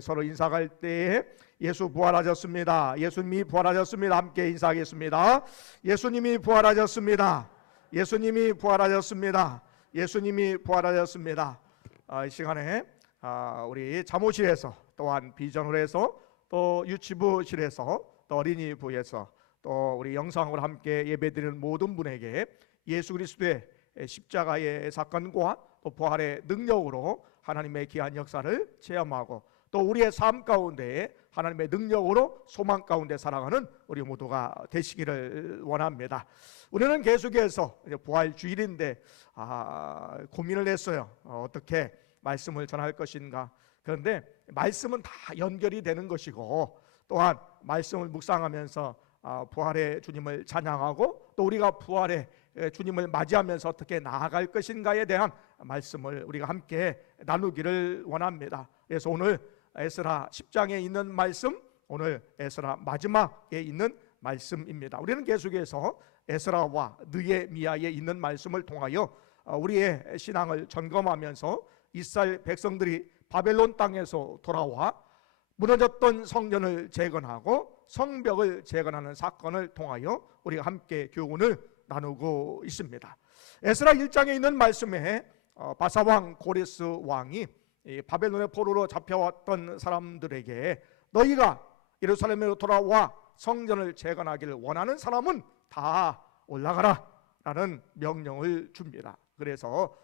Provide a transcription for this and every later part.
우리 서로 인사할 때에 예수 부활하셨습니다. 예수님이 부활하셨습니다. 함께 인사하겠습니다. 예수님이 부활하셨습니다. 예수님이 부활하셨습니다. 예수님이 부활하셨습니다. 이 시간에 우리 사무실에서 또한 비전홀에서 또 유치부실에서 또 어린이부에서 또 우리 영상으로 함께 예배드리는 모든 분에게 예수 그리스도의 십자가의 사건과 또 부활의 능력으로 하나님의 귀한 역사를 체험하고 또 우리의 삶 가운데 하나님의 능력으로 소망 가운데 살아가는 우리 모두가 되시기를 원합니다. 우리는 계속해서 부활 주일인데 고민을 했어요. 어떻게 말씀을 전할 것인가. 그런데 말씀은 다 연결이 되는 것이고 또한 말씀을 묵상하면서 부활의 주님을 찬양하고 또 우리가 부활의 주님을 맞이하면서 어떻게 나아갈 것인가에 대한 말씀을 우리가 함께 나누기를 원합니다. 그래서 오늘 에스라 10장에 있는 말씀, 오늘 에스라 마지막에 있는 말씀입니다. 우리는 계속해서 에스라와 느헤미야에 있는 말씀을 통하여 우리의 신앙을 점검하면서 이스라엘 백성들이 바벨론 땅에서 돌아와 무너졌던 성전을 재건하고 성벽을 재건하는 사건을 통하여 우리가 함께 교훈을 나누고 있습니다. 에스라 1장에 있는 말씀에 바사왕 고레스 왕이 바벨론의 포로로 잡혀왔던 사람들에게 너희가 예루살렘으로 돌아와 성전을 재건하기를 원하는 사람은 다 올라가라 라는 명령을 줍니다. 그래서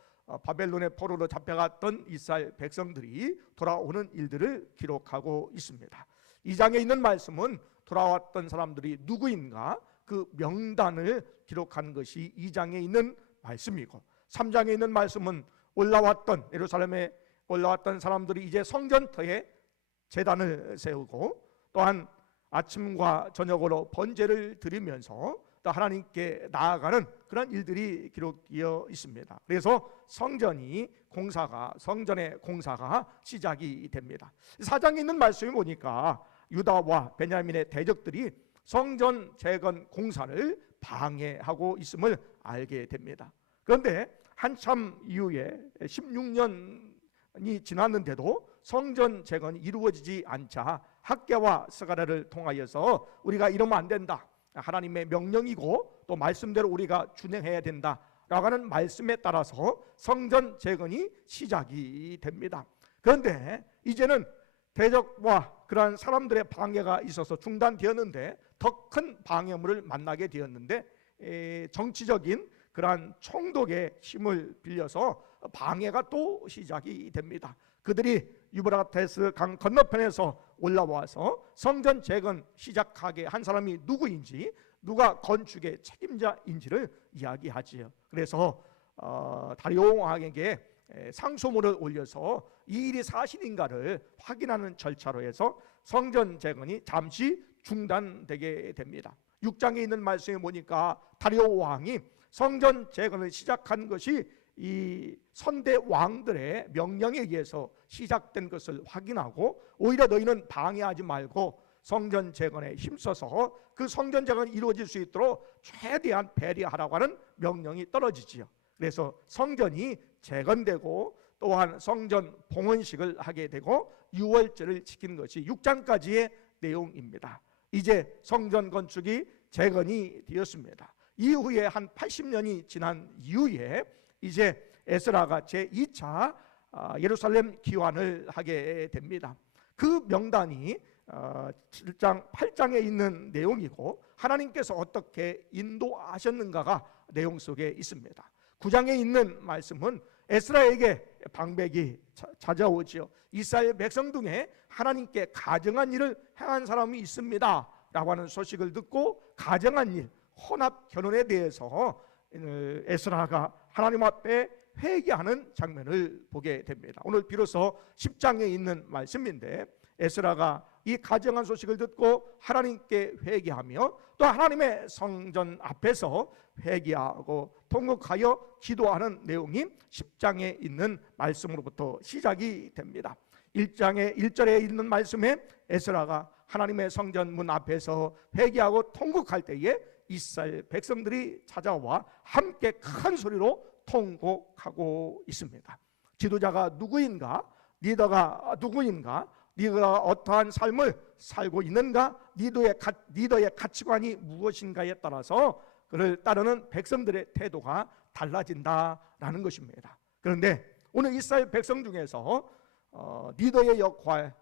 바벨론의 포로로 잡혀갔던 이스라엘 백성들이 돌아오는 일들을 기록하고 있습니다. 2장에 있는 말씀은 돌아왔던 사람들이 누구인가 그 명단을 기록한 것이 2장에 있는 말씀이고 3장에 있는 말씀은 예루살렘에 올라왔던 사람들이 이제 성전터에 제단을 세우고 또한 아침과 저녁으로 번제를 드리면서 또 하나님께 나아가는 그런 일들이 기록되어 있습니다. 그래서 성전의 공사가 시작이 됩니다. 4장에 있는 말씀이 보니까 유다와 베냐민의 대적들이 성전 재건 공사를 방해하고 있음을 알게 됩니다. 그런데 한참 이후에 16년이 지났는데도 성전 재건이 이루어지지 않자 학개와 스가랴를 통하여서 우리가 이러면 안 된다, 하나님의 명령이고 또 말씀대로 우리가 준행해야 된다 라고 하는 말씀에 따라서 성전 재건이 시작이 됩니다. 그런데 이제는 대적과 그러한 사람들의 방해가 있어서 중단되었는데 더 큰 방해물을 만나게 되었는데 정치적인 그러한 총독의 힘을 빌려서 방해가 또 시작이 됩니다. 그들이 유브라테스 강 건너편에서 올라와서 성전 재건 시작하게 한 사람이 누구인지, 누가 건축의 책임자인지를 이야기하지요. 그래서 다리오 왕에게 상소문을 올려서 이 일이 사실인가를 확인하는 절차로 해서 성전 재건이 잠시 중단되게 됩니다. 6장에 있는 말씀에 보니까 다리오 왕이 성전 재건을 시작한 것이 이 선대 왕들의 명령에 의해서 시작된 것을 확인하고 오히려 너희는 방해하지 말고 성전 재건에 힘써서 그 성전 재건이 이루어질 수 있도록 최대한 배려하라고 하는 명령이 떨어지지요. 그래서 성전이 재건되고 또한 성전 봉헌식을 하게 되고 유월절을 지키는 것이 6장까지의 내용입니다. 이제 성전 건축이 재건이 되었습니다. 이후에 한 80년이 지난 이후에 이제 에스라가 제2차 예루살렘 기환을 하게 됩니다. 그 명단이 7장 8장에 있는 내용이고 하나님께서 어떻게 인도하셨는가가 내용 속에 있습니다. 9장에 있는 말씀은 에스라에게 방백이 찾아오지요. 이스라엘 백성 중에 하나님께 가정한 일을 행한 사람이 있습니다 라고 하는 소식을 듣고 가정한 일, 혼합 결혼에 대해서 에스라가 하나님 앞에 회개하는 장면을 보게 됩니다. 오늘 비로소 10장에 있는 말씀인데 에스라가 이 가정한 소식을 듣고 하나님께 회개하며 또 하나님의 성전 앞에서 회개하고 통곡하여 기도하는 내용이 10장에 있는 말씀으로부터 시작이 됩니다. 1장의 1절에 있는 말씀에 에스라가 하나님의 성전 문 앞에서 회개하고 통곡할 때에 이스라엘 백성들이 찾아와 함께 큰 소리로 통곡하고 있습니다. 지도자가 누구인가? 리더가 누구인가? 네가 어떠한 삶을 살고 있는가, 리더의 가치관이 무엇인가에 따라서 그를 따르는 백성들의 태도가 달라진다라는 것입니다. 그런데 오늘 이스라엘 백성 중에서 리더의 역할,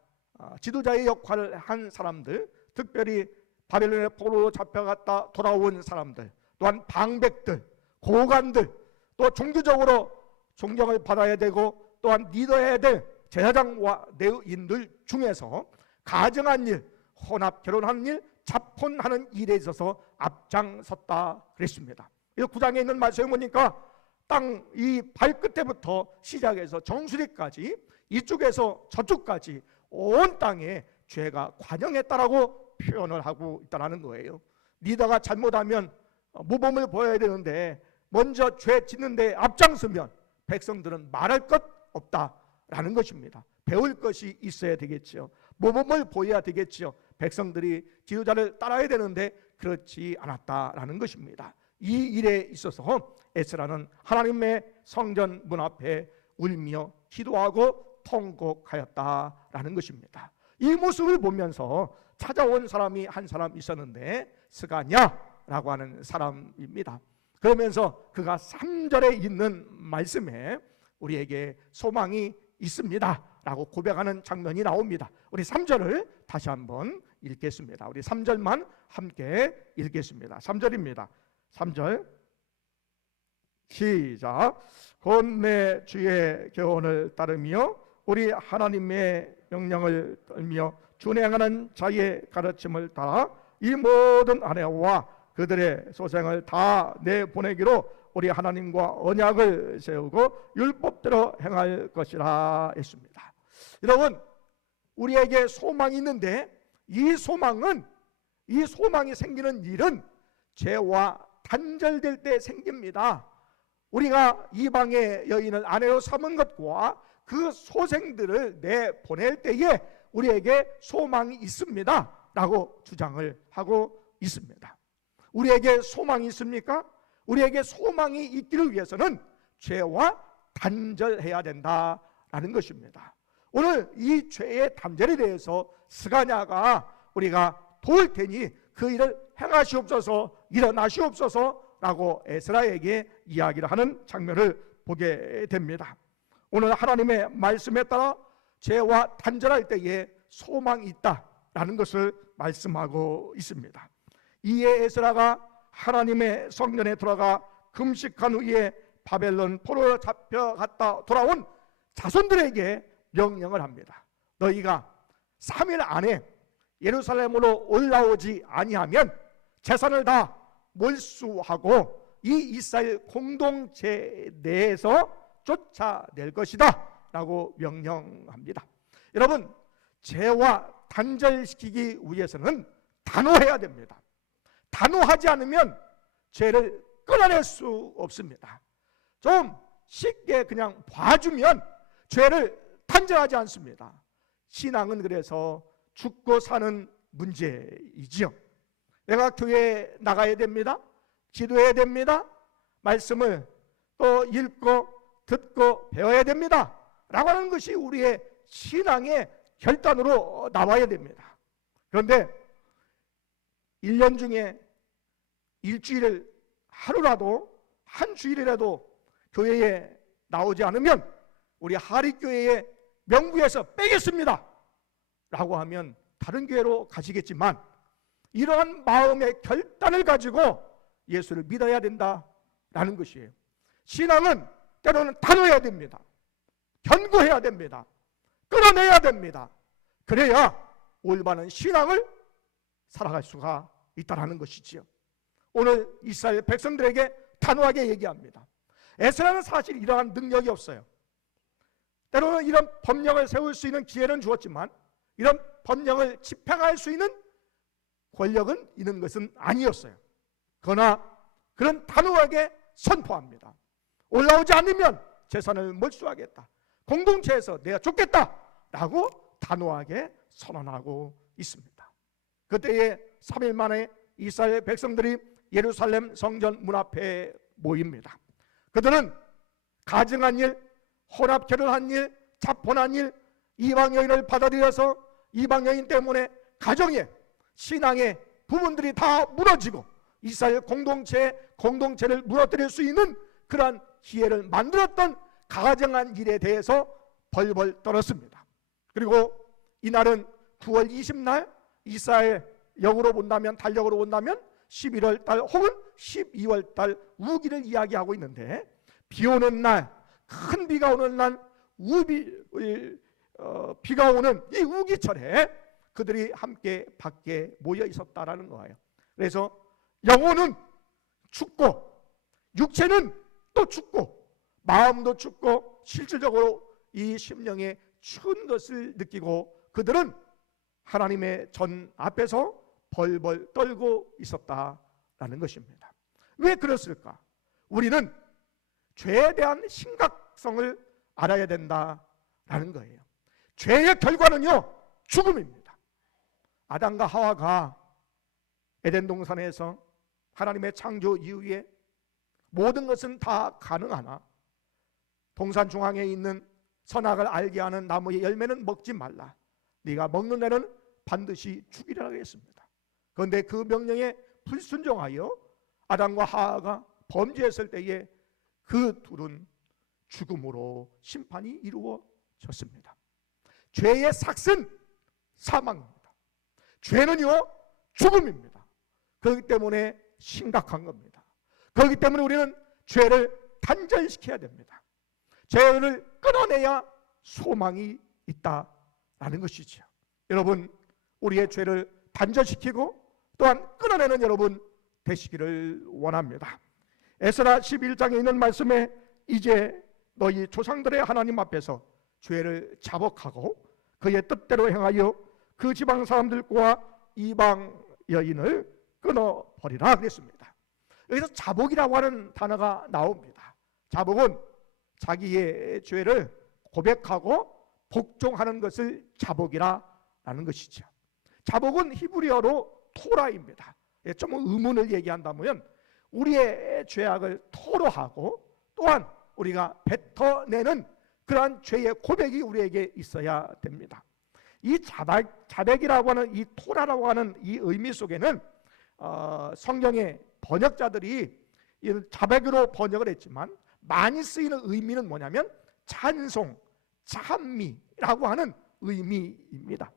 지도자의 역할을 한 사람들, 특별히 바벨론의 포로로 잡혀갔다 돌아온 사람들, 또한 방백들, 고관들, 또 종교적으로 존경을 받아야 되고 또한 리더해야 될 제사장과 레위인들 중에서 가정한 일, 혼합 결혼하는 일, 자폰하는 일에 있어서 앞장섰다 그랬습니다. 이 9장에 있는 말씀을 보니까 땅 이 발끝에부터 시작해서 정수리까지, 이쪽에서 저쪽까지 온 땅에 죄가 관영했다라고 표현을 하고 있다는 거예요. 리더가 잘못하면 모범을 보여야 되는데 먼저 죄 짓는 데 앞장서면 백성들은 말할 것 없다라는 것입니다. 배울 것이 있어야 되겠죠. 모범을 보여야 되겠죠. 백성들이 지도자를 따라야 되는데 그렇지 않았다라는 것입니다. 이 일에 있어서 에스라는 하나님의 성전 문 앞에 울며 기도하고 통곡하였다라는 것입니다. 이 모습을 보면서 찾아온 사람이 한 사람 있었는데 스가냐라고 하는 사람입니다. 그러면서 그가 3절에 있는 말씀에 우리에게 소망이 있습니다 라고 고백하는 장면이 나옵니다. 우리 3절을 다시 한번 읽겠습니다. 우리 3절만 함께 읽겠습니다. 3절입니다. 3절 시작. 곧 내 주의 교훈을 따르며 우리 하나님의 명령을 떨며 준행하는 자의 가르침을 따라 이 모든 아내와 그들의 소생을 다 내보내기로 우리 하나님과 언약을 세우고 율법대로 행할 것이라 했습니다. 여러분, 우리에게 소망이 있는데 이 소망이 생기는 일은 죄와 단절될 때 생깁니다. 우리가 이방의 여인을 아내로 삼은 것과 그 소생들을 내보낼 때에 우리에게 소망이 있습니다 라고 주장을 하고 있습니다. 우리에게 소망이 있습니까? 우리에게 소망이 있기를 위해서는 죄와 단절해야 된다라는 것입니다. 오늘 이 죄의 단절에 대해서 스가냐가 우리가 도울 테니 그 일을 행하시옵소서, 일어나시옵소서라고 에스라에게 이야기를 하는 장면을 보게 됩니다. 오늘 하나님의 말씀에 따라 죄와 단절할 때에 소망이 있다라는 것을 말씀하고 있습니다. 이에 에스라가 하나님의 성전에 들어가 금식한 후에 바벨론 포로로 잡혀갔다 돌아온 자손들에게 명령을 합니다. 너희가 3일 안에 예루살렘으로 올라오지 아니하면 재산을 다 몰수하고 이 이스라엘 공동체 내에서 쫓아낼 것이다 라고 명령합니다. 여러분, 죄와 단절시키기 위해서는 단호해야 됩니다. 단호하지 않으면 죄를 끊어낼 수 없습니다. 좀 쉽게 그냥 봐주면 죄를 단절하지 않습니다. 신앙은 그래서 죽고 사는 문제이지요. 내가 교회에 나가야 됩니다. 기도해야 됩니다. 말씀을 또 읽고 듣고 배워야 됩니다 라고 하는 것이 우리의 신앙의 결단으로 나와야 됩니다. 그런데 1년 중에 일주일 하루라도 한 주일이라도 교회에 나오지 않으면 우리 하립교회의 명부에서 빼겠습니다 라고 하면 다른 교회로 가시겠지만 이러한 마음의 결단을 가지고 예수를 믿어야 된다라는 것이에요. 신앙은 때로는 단호해야 됩니다. 견고해야 됩니다. 끌어내야 됩니다. 그래야 올바른 신앙을 살아갈 수가 있다는 것이지요. 오늘 이스라엘 백성들에게 단호하게 얘기합니다. 에스라는 사실 이러한 능력이 없어요. 때로는 이런 법령을 세울 수 있는 기회는 주었지만 이런 법령을 집행할 수 있는 권력은 있는 것은 아니었어요. 그러나 그런 단호하게 선포합니다. 올라오지 않으면 재산을 몰수하겠다. 공동체에서 내가 쫓겠다 라고 단호하게 선언하고 있습니다. 그때에 3일 만에 이스라엘 백성들이 예루살렘 성전 문 앞에 모입니다. 그들은 가증한 일, 혼합 결혼한 일, 자폰한 일, 이방 여인을 받아들여서 이방 여인 때문에 가정에, 신앙의 부분들이 다 무너지고 이스라엘 공동체를 무너뜨릴 수 있는 그러한 기회를 만들었던 가증한 일에 대해서 벌벌 떨었습니다. 그리고 이날은 9월 20날 이스라엘 역으로 본다면, 달력으로 본다면 11월 달 혹은 12월 달 우기를 이야기하고 있는데, 비 오는 날, 큰 비가 오는 날, 비가 오는 이 우기철에 그들이 함께 밖에 모여 있었다라는 거예요. 그래서 영혼은 춥고 육체는 또 춥고 마음도 춥고 실질적으로 이 심령에 추운 것을 느끼고 그들은 하나님의 전 앞에서 벌벌 떨고 있었다라는 것입니다. 왜 그랬을까? 우리는 죄에 대한 심각성을 알아야 된다라는 거예요. 죄의 결과는요, 죽음입니다. 아담과 하와가 에덴 동산에서 하나님의 창조 이후에 모든 것은 다 가능하나 동산 중앙에 있는 선악을 알게 하는 나무의 열매는 먹지 말라, 네가 먹는 애는 반드시 죽이라고 했습니다. 그런데 그 명령에 불순종하여 아담과 하와가 범죄했을 때에 그 둘은 죽음으로 심판이 이루어졌습니다. 죄의 삭은 사망입니다. 죄는요, 죽음입니다. 그렇기 때문에 심각한 겁니다. 그렇기 때문에 우리는 죄를 단절시켜야 됩니다. 죄를 끊어내야 소망이 있다라는 것이죠. 여러분, 우리의 죄를 단절시키고 또한 끊어내는 여러분 되시기를 원합니다. 에스라 11장에 있는 말씀에 이제 너희 조상들의 하나님 앞에서 죄를 자복하고 그의 뜻대로 행하여 그 지방 사람들과 이방 여인을 끊어버리라 그랬습니다. 여기서 자복이라고 하는 단어가 나옵니다. 자복은 자기의 죄를 고백하고 복종하는 것을 자복이라는 것이죠. 자복은 히브리어로 토라입니다. 좀 의문을 얘기한다면 우리의 죄악을 토로하고 또한 우리가 뱉어내는 그러한 죄의 고백이 우리에게 있어야 됩니다. 이 자백이라고 하는, 이 토라라고 하는 이 의미 속에는 성경의 번역자들이 자백으로 번역을 했지만 많이 쓰이는 의미는 뭐냐면 찬송, 찬미라고 하는 의미입니다.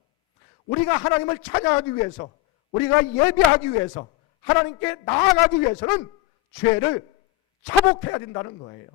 우리가 하나님을 찬양하기 위해서, 우리가 예배하기 위해서, 하나님께 나아가기 위해서는 죄를 자복해야 된다는 거예요.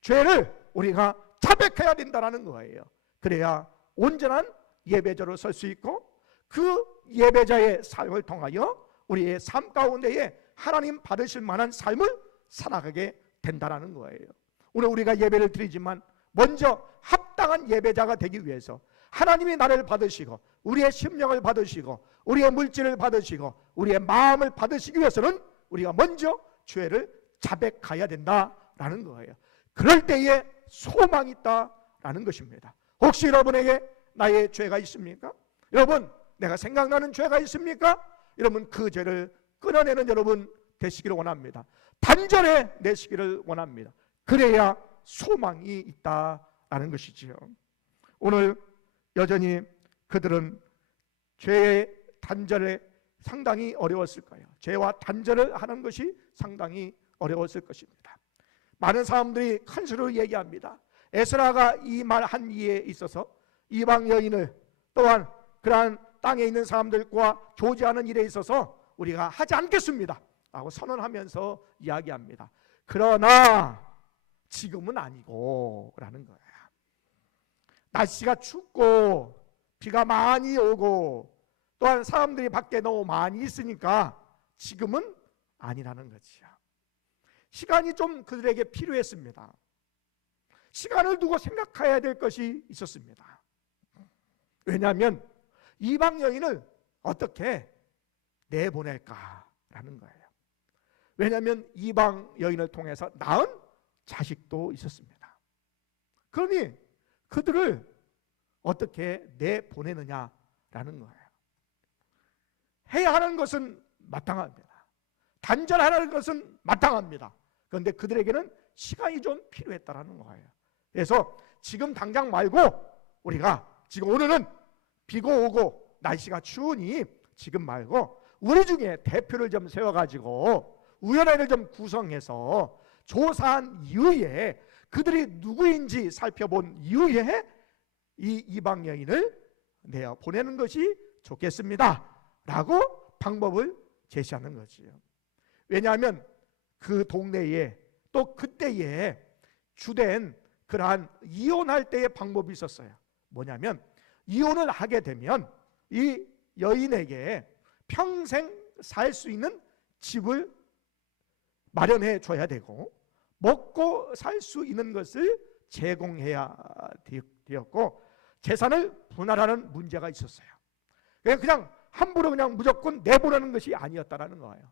죄를 우리가 자백해야 된다는 거예요. 그래야 온전한 예배자로 설 수 있고 그 예배자의 삶을 통하여 우리의 삶 가운데에 하나님 받으실 만한 삶을 살아가게 된다는 거예요. 오늘 우리가 예배를 드리지만 먼저 합당한 예배자가 되기 위해서 하나님이 나를 받으시고 우리의 심령을 받으시고 우리의 물질을 받으시고 우리의 마음을 받으시기 위해서는 우리가 먼저 죄를 자백해야 된다라는 거예요. 그럴 때에 소망이 있다라는 것입니다. 혹시 여러분에게 나의 죄가 있습니까? 여러분, 내가 생각나는 죄가 있습니까? 여러분, 그 죄를 끊어내는 여러분 되시기를 원합니다. 단절해 내시기를 원합니다. 그래야 소망이 있다라는 것이지요. 오늘 여전히 그들은 죄의 단절에 상당히 어려웠을 거예요. 죄와 단절을 하는 것이 상당히 어려웠을 것입니다. 많은 사람들이 큰 소리로 얘기합니다. 에스라가 이 말 한 이에 있어서 이방 여인을 또한 그러한 땅에 있는 사람들과 교제하는 일에 있어서 우리가 하지 않겠습니다 라고 선언하면서 이야기합니다. 그러나 지금은 아니고 라는 거예요. 날씨가 춥고 비가 많이 오고 또한 사람들이 밖에 너무 많이 있으니까 지금은 아니라는 거지요. 시간이 좀 그들에게 필요했습니다. 시간을 두고 생각해야 될 것이 있었습니다. 왜냐하면 이방 여인을 어떻게 내보낼까라는 거예요. 왜냐하면 이방 여인을 통해서 낳은 자식도 있었습니다. 그러니 그들을 어떻게 내보내느냐라는 거예요. 해야 하는 것은 마땅합니다. 단절하는 것은 마땅합니다. 그런데 그들에게는 시간이 좀 필요했다라는 거예요. 그래서 지금 당장 말고 우리가 지금 오늘은 비가 오고 날씨가 추우니 지금 말고 우리 중에 대표를 좀 세워가지고 위원회를 좀 구성해서 조사한 이후에 그들이 누구인지 살펴본 이후에 이 이방 여인을 내어 보내는 것이 좋겠습니다 라고 방법을 제시하는 거지요. 왜냐하면 그 동네에 또 그때에 주된 그러한 이혼할 때의 방법이 있었어요. 뭐냐면 이혼을 하게 되면 이 여인에게 평생 살 수 있는 집을 마련해 줘야 되고 먹고 살 수 있는 것을 제공해야 되었고 재산을 분할하는 문제가 있었어요. 그냥 함부로 그냥 무조건 내보내는 것이 아니었다라는 거예요.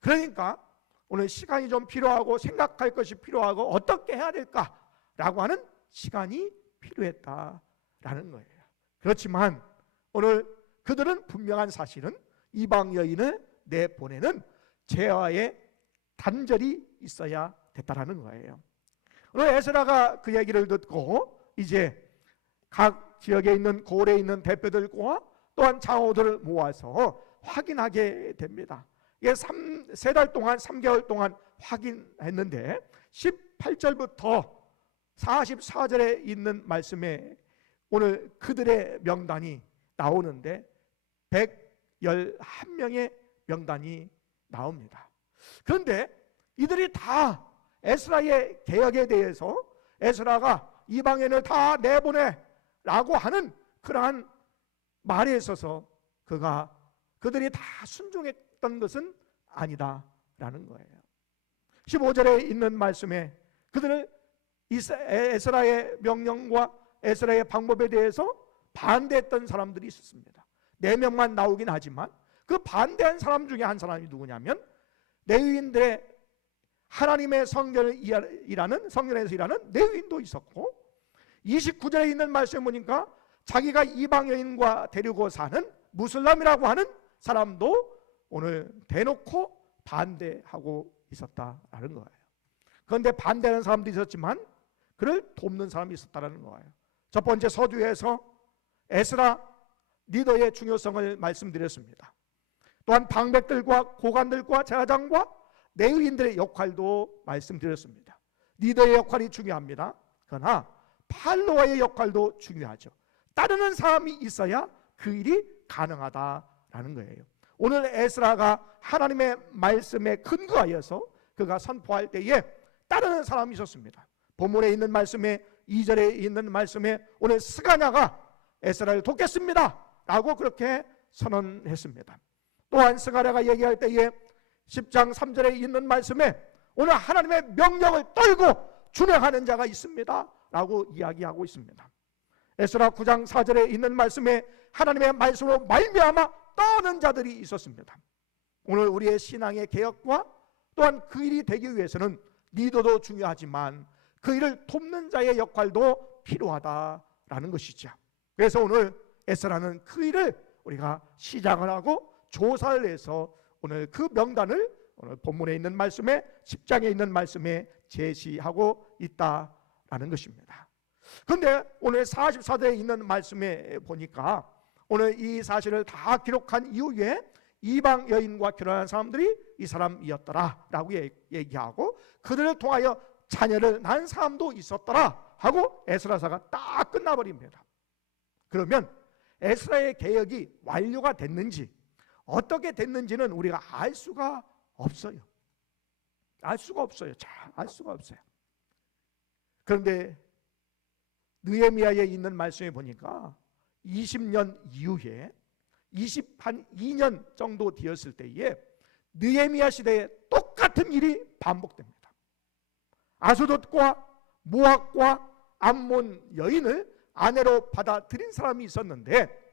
그러니까 오늘 시간이 좀 필요하고 생각할 것이 필요하고 어떻게 해야 될까라고 하는 시간이 필요했다라는 거예요. 그렇지만 오늘 그들은 분명한 사실은 이방 여인을 내보내는 제와의 단절이 있어야 됐다라는 거예요. 오늘 에스라가 그 얘기를 듣고 이제 각 지역에 있는 고을에 있는 대표들과 또한 장로들을 모아서 확인하게 됩니다. 이게 3달 동안 3개월 동안 확인했는데 18절부터 44절에 있는 말씀에 오늘 그들의 명단이 나오는데 111명의 명단이 나옵니다. 그런데 이들이 다 에스라의 개혁에 대해서 에스라가 이방인을 다 내보내라고 하는 그러한 말에 있어서 그들이 다 순종했던 것은 아니다라는 거예요. 15절에 있는 말씀에 그들은 에스라의 명령과 에스라의 방법에 대해서 반대했던 사람들이 있었습니다. 4명만 나오긴 하지만 그 반대한 사람 중에 한 사람이 누구냐면 레위인들의 하나님의 성전에서 일하는 레위인도 있었고 29절에 있는 말씀에 보니까 자기가 이방 여인과 데리고 사는 무슬람이라고 하는 사람도 오늘 대놓고 반대하고 있었다라는 거예요. 그런데 반대하는 사람도 있었지만 그를 돕는 사람이 있었다라는 거예요. 첫 번째 서두에서 에스라 리더의 중요성을 말씀드렸습니다. 또한 방백들과 고관들과 제사장과 레위인들의 역할도 말씀드렸습니다. 리더의 역할이 중요합니다. 그러나 팔로워의 역할도 중요하죠. 따르는 사람이 있어야 그 일이 가능하다라는 거예요. 오늘 에스라가 하나님의 말씀에 근거하여서 그가 선포할 때에 따르는 사람이 있었습니다. 본문에 있는 말씀에 2절에 있는 말씀에 오늘 스가냐가 에스라를 돕겠습니다 라고 그렇게 선언했습니다. 또한 스가랴가 얘기할 때에 10장 3절에 있는 말씀에 오늘 하나님의 명령을 떨고 준행하는 자가 있습니다 라고 이야기하고 있습니다. 에스라 9장 4절에 있는 말씀에 하나님의 말씀으로 말미암아 떠는 자들이 있었습니다. 오늘 우리의 신앙의 개혁과 또한 그 일이 되기 위해서는 리더도 중요하지만 그 일을 돕는 자의 역할도 필요하다라는 것이죠. 그래서 오늘 에스라는 그 일을 우리가 시작을 하고 조사를 해서 오늘 그 명단을 오늘 본문에 있는 말씀에 10장에 있는 말씀에 제시하고 있다라는 것입니다. 그런데 오늘 44절에 있는 말씀에 보니까 오늘 이 사실을 다 기록한 이후에 이방 여인과 결혼한 사람들이 이 사람이었더라 라고 얘기하고 그들을 통하여 자녀를 낳은 사람도 있었더라 하고 에스라서가 딱 끝나버립니다. 그러면 에스라의 개혁이 완료가 됐는지 어떻게 됐는지는 우리가 알 수가 없어요. 알 수가 없어요. 잘 알 수가 없어요. 그런데 느헤미야에 있는 말씀에 보니까 20년 이후에 22년 정도 되었을 때에 느헤미야 시대에 똑같은 일이 반복됩니다. 아스돗과 모압과 암몬 여인을 아내로 받아들인 사람이 있었는데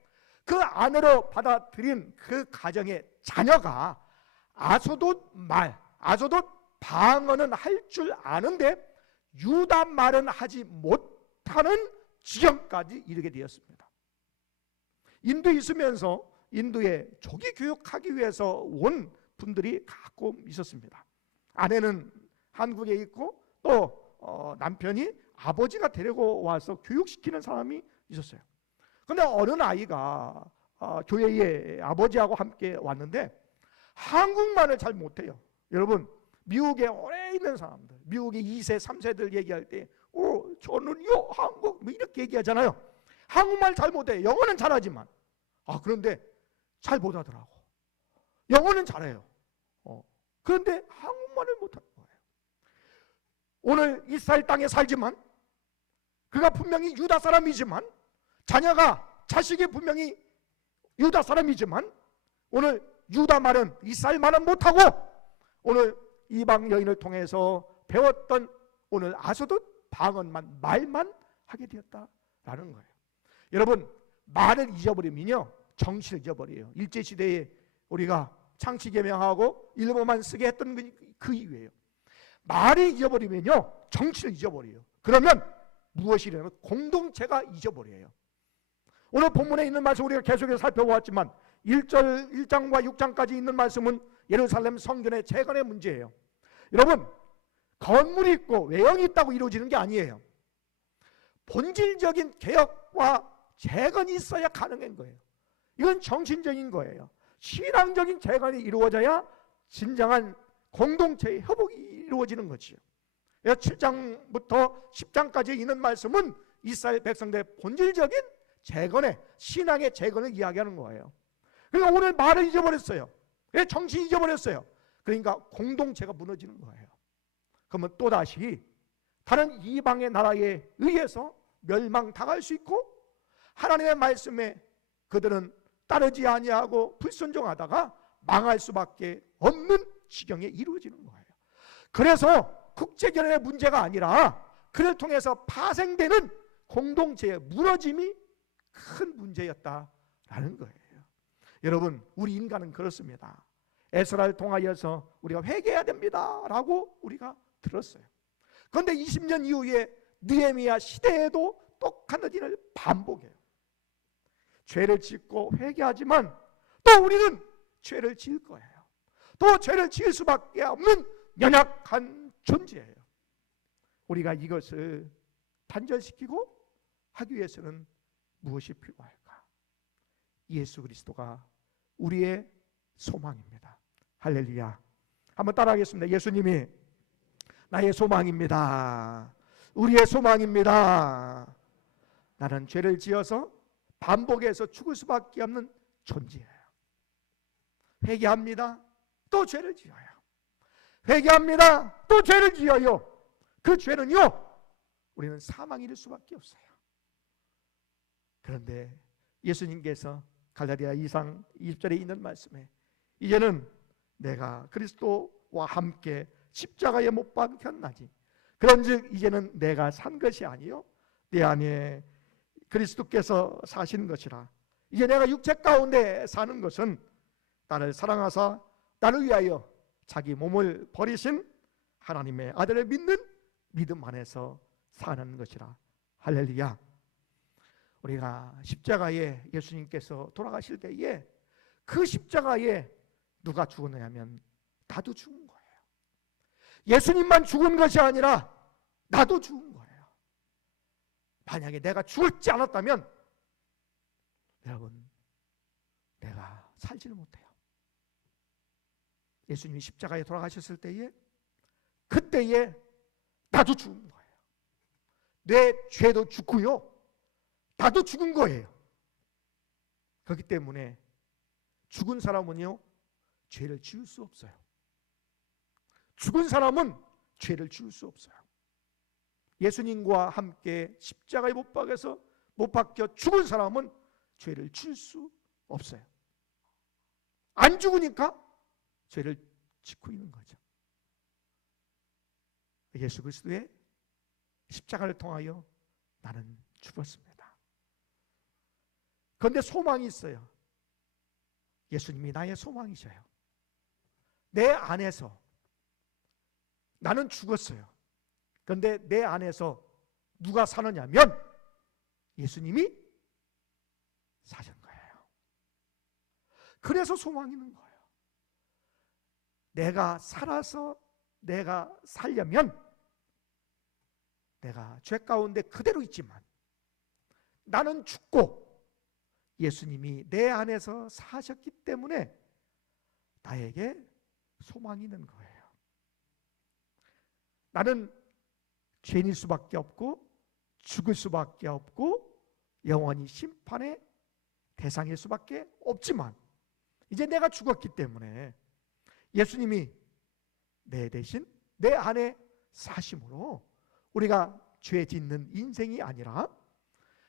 그 아내로 받아들인 그 가정의 자녀가 아스돗 방언은 할 줄 아는데 유다 말은 하지 못하는 지경까지 이르게 되었습니다. 인도에 있으면서 인도에 조기 교육하기 위해서 온 분들이 가끔 있었습니다. 아내는 한국에 있고 또 남편이 아버지가 데리고 와서 교육시키는 사람이 있었어요. 근데 어느 아이가 교회에 아버지하고 함께 왔는데 한국말을 잘 못해요. 여러분, 미국에 오래 있는 사람들, 미국에 2세, 3세들 얘기할 때 저는요 한국 뭐 이렇게 얘기하잖아요. 한국말 잘 못해요. 영어는 잘하지만 그런데 잘 못하더라고. 영어는 잘해요. 그런데 한국말을 못하는 거예요. 오늘 이스라엘 땅에 살지만 그가 분명히 유다 사람이지만 자식이 분명히 유다 사람이지만 오늘 유다 말은 이스라엘 말은 못하고 오늘 이방 여인을 통해서 배웠던 오늘 아소도 방언만 말만 하게 되었다라는 거예요. 여러분, 말을 잊어버리면요 정신을 잊어버려요. 일제시대에 우리가 창씨개명하고 일본만 쓰게 했던 그 이유예요. 말이 잊어버리면요 정신을 잊어버려요. 그러면 무엇이 일어나면 공동체가 잊어버려요. 오늘 본문에 있는 말씀 우리가 계속해서 살펴보았지만 1장과 6장까지 있는 말씀은 예루살렘 성전의 재건의 문제예요. 여러분, 건물이 있고 외형이 있다고 이루어지는 게 아니에요. 본질적인 개혁과 재건이 있어야 가능한 거예요. 이건 정신적인 거예요. 신앙적인 재건이 이루어져야 진정한 공동체의 협복이 이루어지는 거지요. 7장부터 10장까지 있는 말씀은 이스라엘 백성들의 본질적인 재건의 신앙의 재건을 이야기하는 거예요. 그러니까 오늘 말을 잊어버렸어요. 정신이 잊어버렸어요. 그러니까 공동체가 무너지는 거예요. 그러면 또다시 다른 이방의 나라에 의해서 멸망당할 수 있고 하나님의 말씀에 그들은 따르지 아니하고 불순종하다가 망할 수밖에 없는 지경에 이루어지는 거예요. 그래서 국제결연의 문제가 아니라 그를 통해서 파생되는 공동체의 무너짐이 큰 문제였다라는 거예요. 여러분, 우리 인간은 그렇습니다. 에스라를 통하여서 우리가 회개해야 됩니다라고 우리가 들었어요. 그런데 20년 이후에 느헤미야 시대에도 똑같은 일을 반복해요. 죄를 짓고 회개하지만 또 우리는 죄를 지을 거예요. 또 죄를 지을 수밖에 없는 연약한 존재예요. 우리가 이것을 단절시키고 하기 위해서는 무엇이 필요할까? 예수 그리스도가 우리의 소망입니다. 할렐루야. 한번 따라하겠습니다. 예수님이 나의 소망입니다. 우리의 소망입니다. 나는 죄를 지어서 반복해서 죽을 수밖에 없는 존재예요. 회개합니다. 또 죄를 지어요. 회개합니다. 또 죄를 지어요. 그 죄는요 우리는 사망이 될 수밖에 없어요. 그런데 예수님께서 갈라디아 2장 20절에 있는 말씀에 이제는 내가 그리스도와 함께 십자가에 못 박혔나니 그런즉 이제는 내가 산 것이 아니요 내 안에 그리스도께서 사시는 것이라. 이제 내가 육체 가운데 사는 것은 나를 사랑하사 나를 위하여 자기 몸을 버리신 하나님의 아들을 믿는 믿음 안에서 사는 것이라. 할렐루야. 우리가 십자가에 예수님께서 돌아가실 때에 그 십자가에 누가 죽었느냐면 나도 죽은 거예요. 예수님만 죽은 것이 아니라 나도 죽은 거예요. 만약에 내가 죽지 않았다면 여러분 내가 살지를 못해요. 예수님이 십자가에 돌아가셨을 때에 그때에 나도 죽은 거예요. 내 죄도 죽고요 나도 죽은 거예요. 그렇기 때문에 죽은 사람은요 죄를 지을 수 없어요. 죽은 사람은 죄를 지을 수 없어요. 예수님과 함께 십자가에 못 박혀 죽은 사람은 죄를 지을 수 없어요. 안 죽으니까 죄를 짓고 있는 거죠. 예수 그리스도의 십자가를 통하여 나는 죽었습니다. 그런데 소망이 있어요. 예수님이 나의 소망이셔요. 내 안에서 나는 죽었어요. 그런데 내 안에서 누가 사느냐면 예수님이 사신 거예요. 그래서 소망이 있는 거예요. 내가 살아서 내가 살려면 내가 죄 가운데 그대로 있지만 나는 죽고 예수님이 내 안에서 사셨기 때문에 나에게 소망이 있는 거예요. 나는 죄인일 수밖에 없고 죽을 수밖에 없고 영원히 심판의 대상일 수밖에 없지만 이제 내가 죽었기 때문에 예수님이 내 대신 내 안에 사심으로 우리가 죄 짓는 인생이 아니라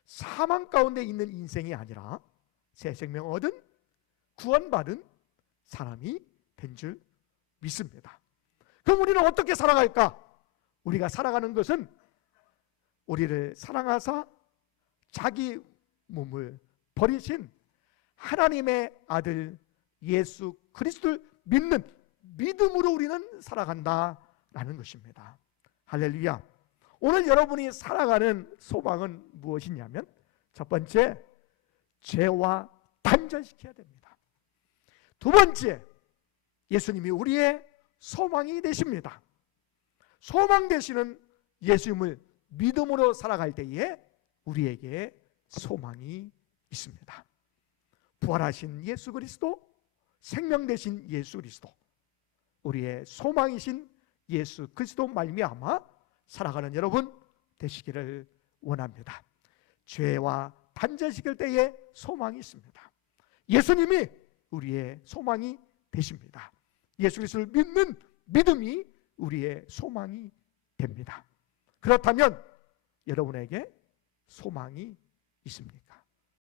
사망 가운데 있는 인생이 아니라 새 생명 얻은 구원받은 사람이 된 줄 믿습니다. 그럼 우리는 어떻게 살아갈까? 우리가 살아가는 것은 우리를 사랑하사 자기 몸을 버리신 하나님의 아들 예수 그리스도를 믿는 믿음으로 우리는 살아간다라는 것입니다. 할렐루야. 오늘 여러분이 살아가는 소망은 무엇이냐면 첫 번째, 죄와 단절시켜야 됩니다. 두 번째, 예수님이 우리의 소망이 되십니다. 소망 되시는 예수님을 믿음으로 살아갈 때에 우리에게 소망이 있습니다. 부활하신 예수 그리스도, 생명 되신 예수 그리스도, 우리의 소망이신 예수 그리스도 말미암아 살아가는 여러분 되시기를 원합니다. 죄와 단절시킬 때에 소망이 있습니다. 예수님이 우리의 소망이 되십니다. 예수 그리스도를 믿는 믿음이 우리의 소망이 됩니다. 그렇다면 여러분에게 소망이 있습니까?